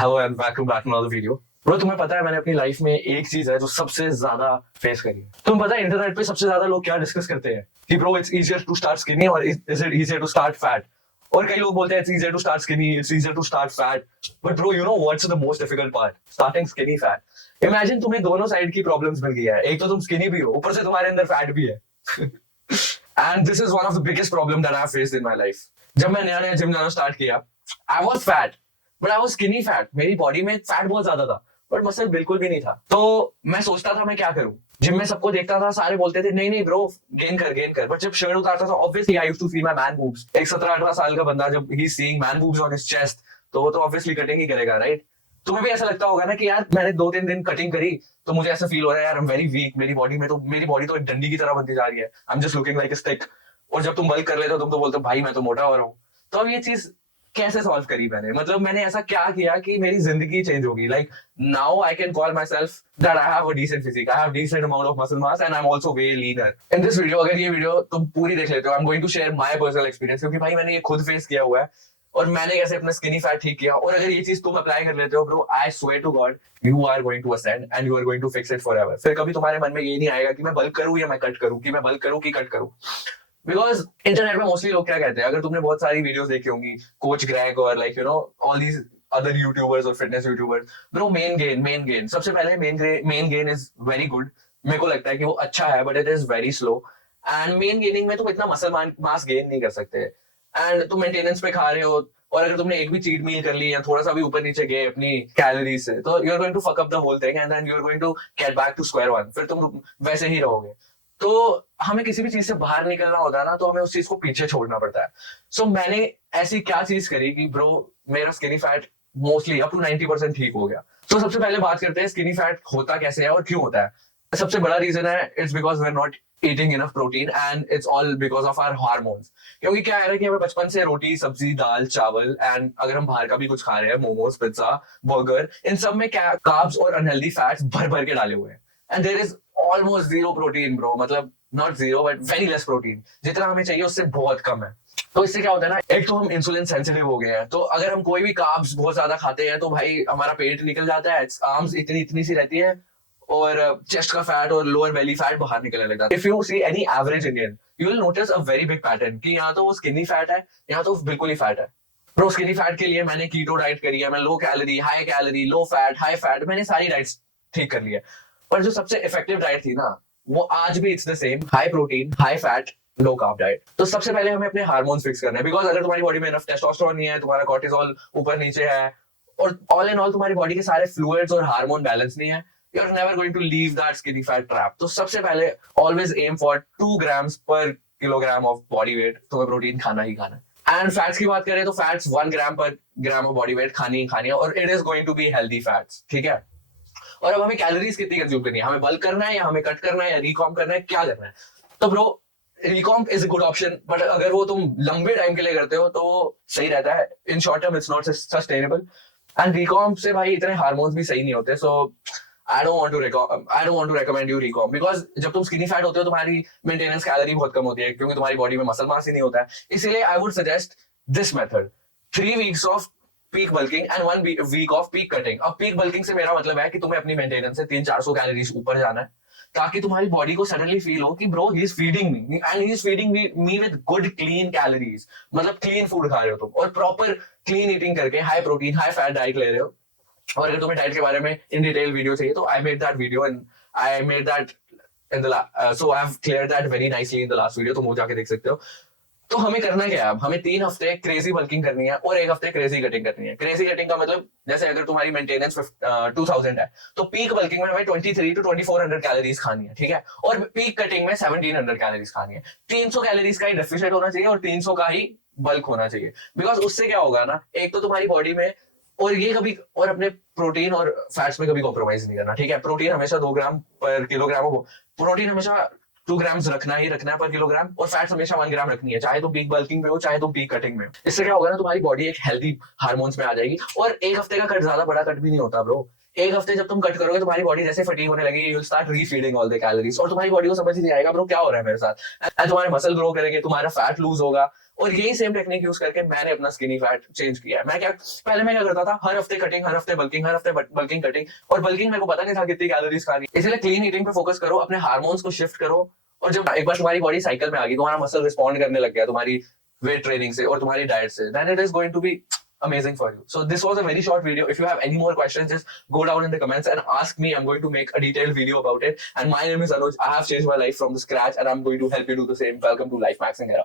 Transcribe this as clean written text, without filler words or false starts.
Hello and welcome back to another video. Bro तुम्हें पता है मैंने अपनी लाइफ में एक चीज है जो सबसे ज्यादा फेस करी है। तुम्हें पता है इंटरनेट पे सबसे ज्यादा लोग क्या डिस्कस करते हैं कि bro it's easier to start skinny और is it easier to start fat. और कई लोग बोलते हैं it's easier to start skinny, it's easier to start fat. But bro you know what's the most difficult part? Starting skinny fat. Imagine तुम्हें दोनों side की problems मिल गई है, एक तो तुम स्किनी भी हो, ऊपर से तुम्हारे अंदर फैट भी है। And this is one of the biggest problem that I have faced in my life. जब मैं नया नया जिम जाना स्टार्ट किया, I was fat but I was skinny fat. मेरी बॉडी में फैट बहुत ज्यादा था बट मसल बिल्कुल भी नहीं था। तो मैं सोचता था मैं क्या करूं। जिम में सबको देखता था, सारे बोलते थे नहीं नहीं ब्रो गेन कर। बट जब शर्ट उतारता था obviously I used to see my man boobs. एक 17-18 साल का बंदा जब ही seeing man boobs on his chest तो वो तो ऑब्वियसली कटिंग ही करेगा, राइट? तुम्हें भी ऐसा लगता होगा ना कि यार मैंने 2-3 दिन कटिंग करी तो मुझे ऐसा फील हो रहा है यार आई एम वेरी वीक। मेरी बॉडी तो एक डंडी की तरह बनती जा रही है, I am just looking like a stick. और जब तुम बल्क कर लेते हो तुम तो बोलते हो भाई मैं तो मोटा हो रहा हूँ। तो अब ये चीज कैसे सॉल्व करी मैंने, मतलब मैंने ऐसा क्या किया कि मेरी जिंदगी चेंज होगी। Like now I can call my self that I have a decent physique, I have decent amount of muscle mass and I am also way leaner. In this video अगर ये वीडियो तुम पूरी देख लेते हो, I am going to share my personal experience, क्योंकि भाई मैंने ये खुद फेस किया हुआ है और मैंने कैसे अपना स्किनी फैट ठीक किया। और अगर ये चीज तुम अप्लाई कर लेते हो bro, I swear to god you are going to ascend and you are going to fix it forever. फिर कभी तुम्हारे मन में ये नहीं आएगा कि मैं बल्क करूं या मैं कट करूं, कि मैं बल्क करूं कि कट करूं। बिकॉज इंटरनेट में मोस्टली लोग क्या कहते हैं, अगर तुमने बहुत सारी वीडियोस देखी होंगी कोच ग्रेग और like you know all these other YouTubers और fitness YouTubers, bro main gain सबसे पहले main gain is very good. मेरे को लगता है कि वो अच्छा है but it is very slow. And main gaining में तुम इतना मसल मास गेन नहीं कर सकते एंड तुम मेंटेनेंस पे खा रहे हो। और अगर तुमने एक भी चीट मील कर ली या थोड़ा सा भी ऊपर नीचे गए अपनी कैलोरीज से तो you are going to fuck up the whole thing and then you are going to get back to square one. फिर तुम वैसे ही रहोगे। तो हमें किसी भी चीज से बाहर निकलना होता है ना तो हमें उस चीज को पीछे छोड़ना पड़ता है। सो मैंने ऐसी क्या चीज करी कि ब्रो मेरा skinny fat mostly up to 90% ठीक हो गया। तो सबसे पहले बात करते हैं स्किनी फैट होता कैसे है और क्यों होता है। सबसे बड़ा रीजन है it's because we are not eating enough protein and it's all because of our hormones. क्योंकि क्या है कि हमें बचपन से रोटी सब्जी दाल चावल एंड अगर हम बाहर का भी कुछ खा रहे हैं मोमोज पिज्जा बर्गर, इन सब में क्या कार्ब्स और अनहेल्दी फैट्स भर भर के डाले हुए हैं and there is almost zero protein bro, मतलब not zero but very less protein. जितना हमें चाहिए उससे बहुत कम है। तो इससे क्या होता है ना, एक तो हम इंसुलिन सेंसिटिव हो गए हैं, तो अगर हम कोई भी कार्ब्स बहुत ज्यादा खाते हैं तो भाई हमारा पेट निकल जाता है, आर्म्स इतनी इतनी सी रहती है और चेस्ट का फैट और लोअर बेली फैट बाहर निकलने लगता है। If you see any average Indian you will notice a very big pattern कि यहाँ तो वो स्किनी फैट है, यहाँ तो बिल्कुल ही फैट है। प्रो स्किनी फैट के लिए मैंने कीटो डाइट करी है, मैं low calorie low fat high fat मैंने सारी डाइट्स ठीक कर ली है। पर जो सबसे इफेक्टिव डाइट थी ना वो आज भी it's the same, high protein high fat low carb diet. तो सबसे पहले हमें अपने हार्मोन्स फिक्स करने हैं, बिकॉज अगर तुम्हारी बॉडी में इनफ टेस्टोस्टेरोन नहीं है, तुम्हारा कॉर्टिसोल ऊपर नीचे है और ऑल इन ऑल तुम्हारी बॉडी के सारे फ्लूइड्स और हार्मोन बैलेंस नहीं है, you are never going to leave that skinny fat trap. तो सबसे पहले always aim for 2 grams per kilogram of body weight तुम्हें प्रोटीन खाना ही खाना है। एंड फैट्स की बात करें तो फैट्स 1 gram पर ग्राम ऑफ बॉडी वेट खानी ही खानी है और it is going to be healthy fats, ठीक है। और अब हमें कैलोरीज कितनी कंज्यूम करनी है, हमें बल्क करना है या हमें कट करना है या रिकॉम करना है, क्या करना है? तो bro recomp is a good option but अगर वो तुम लंबे टाइम के लिए करते हो तो सही रहता है। In short term it's not sustainable and recomp से भाई इतने हार्मोन्स भी सही नहीं होते। So I don't want to recommend you recomp, because जब तुम स्किनी फैट होते हो तुम्हारी मेंटेनेंस कैलोरी बहुत कम होती है क्योंकि तुम्हारी बॉडी में मसल मास ही नहीं होता है। इसीलिए I would suggest this method, 3 weeks off peak bulking and 1 week off peak cutting. अब पीक बल्किंग से मेरा मतलब है कि तुम्हें अपनी मेंटेनेंस से 300-400 कैलोरीज ऊपर जाना है ताकि तुम्हारी बॉडी को सडनली फील हो कि bro he is feeding me and he is feeding me with good clean calories, मतलब क्लीन फूड खा रहे हो तुम और प्रॉपर क्लीन ईटिंग करके high protein high fat diet ले रहे हो। और अगर तुम्हें डाइट के बारे में इन डिटेल वीडियो चाहिए तो I made that video and I made that in the so I have cleared that very nicely in the last video, तुम वो जाके देख सकते हो। तो हमें करना क्या है, अब हमें 3 हफ्ते क्रेजी बल्किंग करनी है और 1 हफ्ते क्रेजी कटिंग करनी है। क्रेजी कटिंग का मतलब जैसे अगर तुम्हारी मेंटेनेंस 2000 है तो पीक बल्किंग में हमें 23 to 2400 कैलोरीज खानी है, ठीक है। और पीक कटिंग में 1700 कैलोरीज खानी है। 300 कैलोरीज का ही डेफिसिट होना चाहिए और 300 का ही बल्क होना चाहिए। बिकॉज उससे क्या होगा ना, एक तो तुम्हारी बॉडी में और ये कभी और अपने प्रोटीन और फैट्स में कभी कॉम्प्रोमाइज नहीं करना, ठीक है। प्रोटीन हमेशा 2 ग्राम पर किलोग्राम हो, प्रोटीन हमेशा 2 grams रखना ही रखना है पर किलोग्राम और फैट्स हमेशा 1 ग्राम रखनी है, चाहे तुम पीक बल्किंग में हो चाहे तुम पीक कटिंग में हो। इससे क्या होगा ना तुम्हारी बॉडी एक हेल्दी हार्मोन्स में आ जाएगी और 1 हफ्ते का कट ज्यादा बड़ा कट भी नहीं होता ब्रो। एक हफ्ते जब तुम कट करोगे तुम्हारी बॉडी जैसे फटीग होने लगेगी, you will start refeeding all the calories, और तुम्हारी बॉडी को समझ ही नहीं आएगा ब्रो क्या हो रहा है मेरे साथ, एंड तुम्हारे मसल ग्रो करेंगे, तुम्हारा फैट लूज होगा। और यही सेम टेक्निक यूज करके मैंने अपना स्किनी फैट चेंज किया है। पहले मैं क्या करता था, हर हफ्ते कटिंग, हर हफ्ते बल्किंग, हर हफ्ते बल्किंग कटिंग, और बल्किंग मेरे को पता नहीं था कितनी कैलोरीज खानी। इसलिए क्लीन ईटिंग पे फोकस करो, अपने हार्मोन्स को शिफ्ट करो, और जब एक बार तुम्हारी बॉडी साइकिल में आ गई, तुम्हारा मसल रिस्पॉन्ड करने लग गया तुम्हारी वेट ट्रेनिंग से और तुम्हारी डाइट से, then it is going to be amazing for you. So this was a very short video. If you have any more questions, just go down in the comments and ask me. I'm going to make a detailed video about it. And my name is Anuj. I have changed my life from the scratch, and I'm going to help you do the same. Welcome to Life Maxing Era.